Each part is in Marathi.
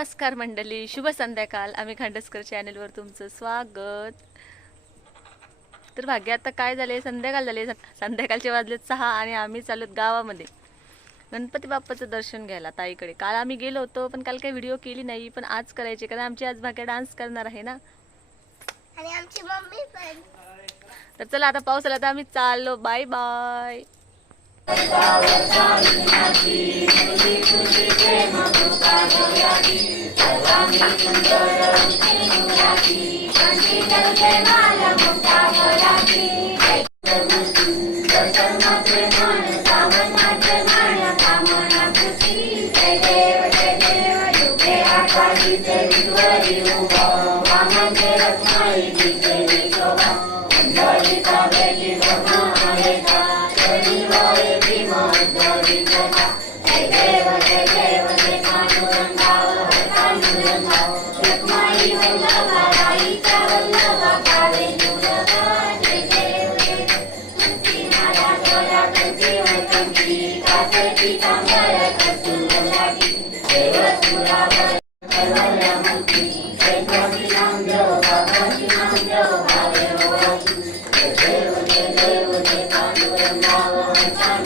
नमस्कार मंडळी शुभ संध्याकाळ. आम्ही खांडसकर चॅनलवर तुमचं स्वागत. तर भाग्य आता काय झाले संध्याकाळ झाले. संध्याकाळचे वाजलेत सहा आणि आम्ही चालूत गावामध्ये. गणपती बाप्पाचं दर्शन घ्यायला ताईकडे. काल आम्ही गेलो होतो पण काल काही व्हिडिओ केली नाही पण आज करायचे. कारण आमची आज भाग्या डान्स करणार आहे ना? आणि आमची मम्मी पण. तर चला आता पाऊस आला तर आम्ही चाललो. बाय बाय कोण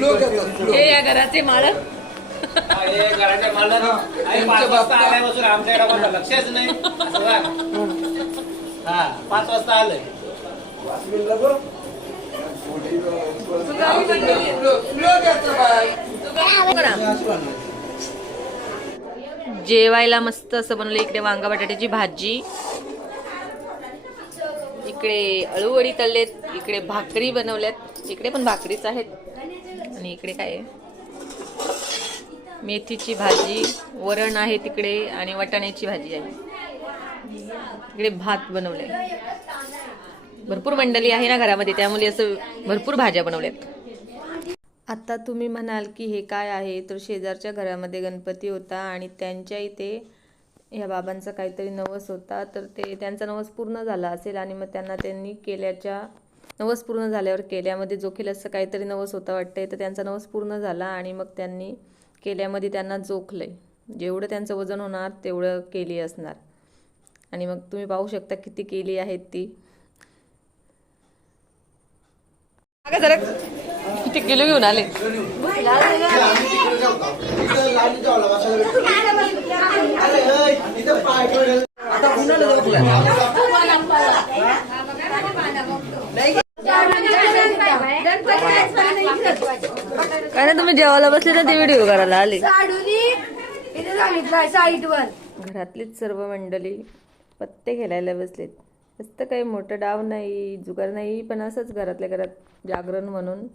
लोक येतात हे या घराचे मालक. हे घराच्या मालक. आमच्याकडे लक्षच नाही. हा पाच वाजता आलंय. जेवायला मस्त असं बनवलं इकडे वांगा बटाट्याची भाजी. इकडे अळूवडी तळलेत इकडे भाकरी बनवल्यात. इकडे पण भाकरीच आहेत. आणि इकडे काय आहे? मेथीची भाजी वरण आहे तिकडे आणि वाटाण्याची भाजी आहे. इकडे भात बनवले भरपूर मंडळी आहे ना घरामध्ये त्यामुळे असं भरपूर भाज्या बनवल्यात. आता तुम्ही म्हणाल की हे काय आहे? तर शेजारच्या घरामध्ये गणपती होता आणि त्यांच्या इथे ह्या बाबांचा काहीतरी नवस होता. तर ते त्यांचा नवस पूर्ण झाला असेल आणि मग त्यांना त्यांनी केल्याच्या नवस पूर्ण झाल्यावर केल्यामध्ये जोखील असं काहीतरी नवस होता वाटतंय. तर त्यांचा नवस पूर्ण झाला आणि मग त्यांनी केल्यामध्ये त्यांना जोखलंय. जेवढं त्यांचं वजन होणार तेवढं केली असणार. आणि मग तुम्ही पाहू शकता किती केली आहेत ती. जरा किती किलो घेऊन आले? काय ना तुम्ही जेवायला बसले तर ते व्हिडिओ करायला आले. घरातलीच सर्व मंडळी. पत्ते खेळायला बसलेत. जास्त काही मोठं डाव नाही जुगार नाही पण असंच घरातल्या घरात जागरण म्हणून.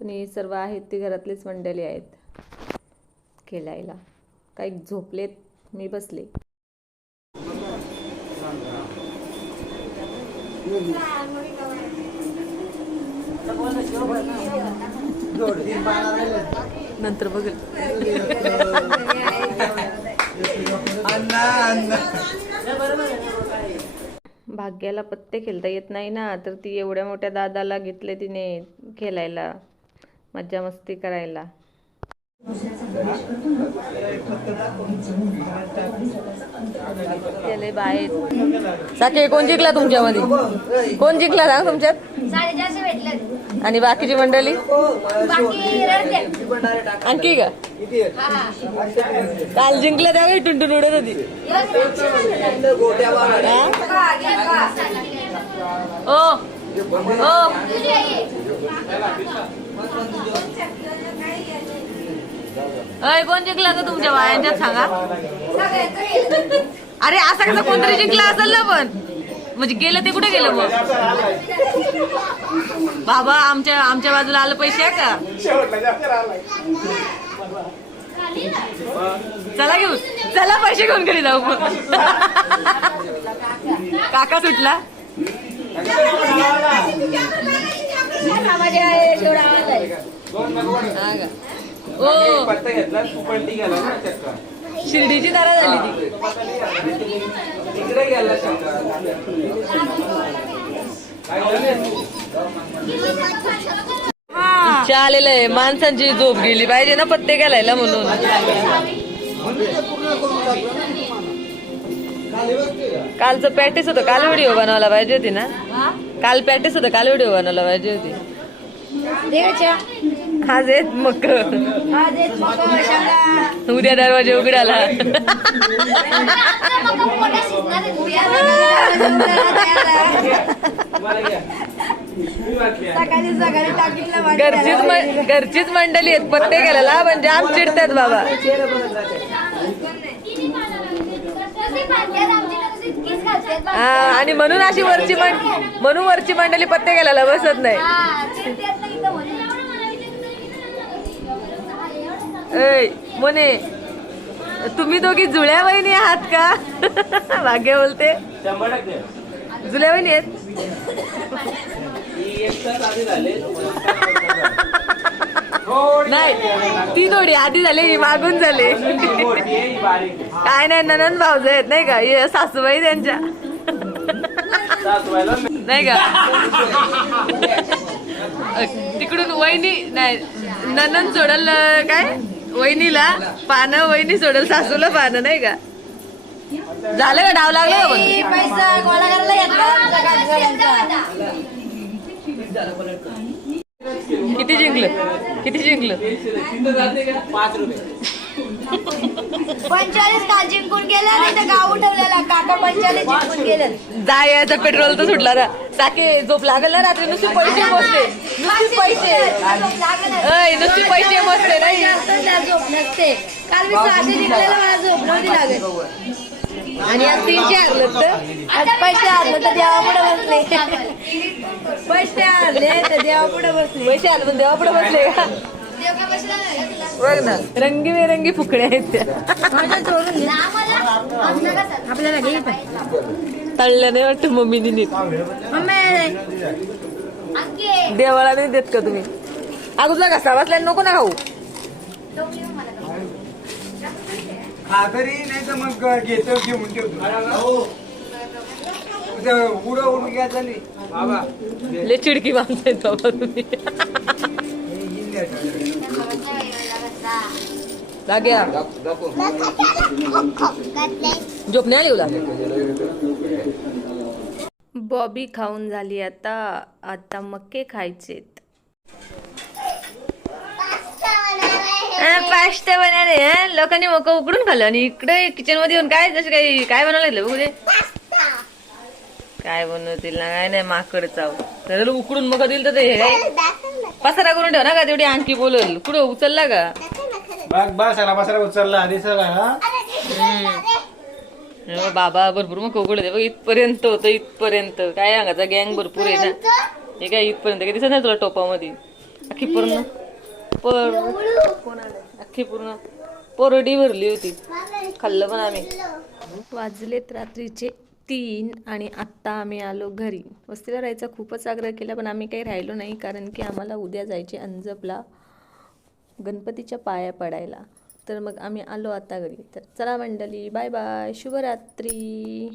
पण ही सर्व आहेत ती घरातलीच मंडळी आहेत खेळायला. काही झोपलेत मी बसले. नंतर अण्णा. भाग्याला पत्ते खेळता येत नाही ना तर ती एवढ्या मोठ्या दादाला घेतले तिने खेळायला मज्जा मस्ती करायला. बाहेर. साके कोण जिंकला तुमच्यामध्ये? कोण जिंकला सांग तुमच्यात? आणि बाकीची मंडळी. आणखी का? हा. काल जिंकलं त्यावेळी टुंटून उडत होती. ओ ओ अय कोण जिंकला ग तुमच्या बायांच्यात सांगा? अरे असा कसा कोणतरी जिंकला असेल ना पण. म्हणजे गेलं ते कुठे गेलं मग? बाबा आमच्या आमच्या बाजूला आलं पैसे आहे का? चला घेऊन चला पैसे घेऊन घरी जाऊ मग. काका सुटला? हा का? ओ पत्ता घेतला तू पलटी गेला ना चक्का. शिर्डीची तारा झाली ती. गेला चक्का? इच्छा आलेलं आहे. माणसांची झोप गेली पाहिजे ना पत्ते घालायला म्हणून. कालचं प्रॅक्टिस होतं. काल व्हिडिओ बनवायला पाहिजे होती ना? काल प्रॅक्टिस होतं. काल व्हिडिओ बनवायला पाहिजे होती. आज येत मकर. उद्या दरवाजे उघडाला घरचीच घरचीच मंडळी आहेत पत्ते गेलेला पण जाम चिडतात बाबा. आणि म्हणून अशी वरची म्हणून वरची मंडळी पत्ते गेलेला बसत नाही. ऐ मोने तुम्ही दोघी जुळ्या वहिनी आहात का? भाग्य बोलते. जुळ्या वहिनी आहेत? नाही ती थोडी आधी झाली मागून झाले. काय नाही ननन भाऊज आहेत नाही का? हे सासूबाई त्यांच्या. नाही का? तिकडून वहिनी नाही ननन सोडल काय? वहिनीला पानं वहिनी सोडल सासूला पानं नाही का? झालं का? डाव लागलं. किती जिंकलं? किती जिंकलं? पाच रुपये. पंचेचाळीस काल जिंकून गेले नाही तर गाव उठवलेला काका पंचेचाळीस जिंकून गेले. जायचा पेट्रोल तर सुटला ना. साके झोप लागल ना रात्री? नुसते पैसे मोजते. नुसते पैसे. अय नुसते पैसे मोजते नाही. झोप नसते. काल मी सहाशे जिंकलेला मला झोप नव्हती लागत. आणि आज तीनशे हरलं तर? आज पैसे आणले तर देवा पुढे बसले. पैसे आणले तर देवा पुढे बसले. पैसे आले पण देवा पुढे बसले. का बघ ना. रंगीबेरंगी फुकड्या आहेत त्या. आपल्याला घे तळल्या नाही वाटतं मम्मीने नीट. मम्मी. देवाला नाही देत का तुम्ही? अगोदर घसा बसल्या नको ना खाऊ. खाकरी नाही तर मग घेतो घेऊन ठेवतो. उडं उडून घ्या झाली बाबा लय चिडकी आहेत बाबा तुम्ही. झोप नाही बॉबी खाऊन झाली आता. आता मक्के खायचेत. पास्ता बनाले हं? लोकांनी मक उकडून खाल्लं आणि इकडे किचनमध्ये येऊन काय जसं काही काय बनवलं बघू दे. काय बनवतील ना काय नाही माकड चाव. तर उकडून मग दिल तर ते हे काय? पसारा करून ठेव ना का तेवढी आणखी बोलल. कुठं उचलला का? बघ बसायला बसायला उचलला हो, बाबा भरपूर मग उघड बघ इथपर्यंत होतं इथपर्यंत. काय अंगाचा गँग भरपूर आहे ना. हे काय इथपर्यंत? काही दिसत नाही तुला टोपामध्ये? अख्खी पूर्ण पर कोण आलं? अख्खी पूर्ण पोरडी भरली होती. खाल्लं पण आम्ही. वाजलेत रात्रीचे. तीन आणि आत्ता आम्ही आलो घरी. वस्तीला राहायचा खूपच आग्रह केला पण आम्ही काही राहिलो नाही कारण की आम्हाला उद्या जायचे अंजपला गणपतीच्या पाया पडायला. तर मग आम्ही आलो आता घरी. तर चला मंडळी बाय बाय. शुभरात्री.